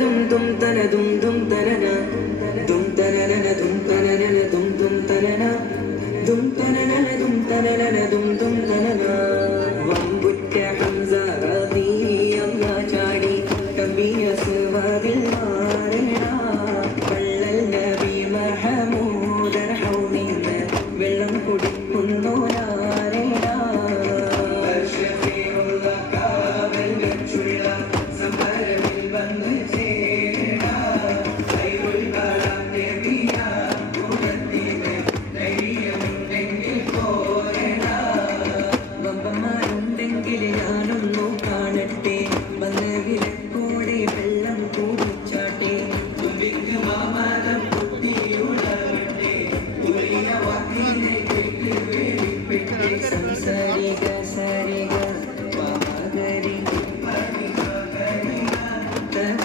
ദും ദും തന ദും ദും തനന ദും തനനന ദും തനനന ദും ദും തനന ദും തനനന ദും തനനന ദും ദും തനന വമ്പുറ്റ ഹംസ റളിയല്ലാഹു ചാടി തമ്പിയ സുവാദിൽ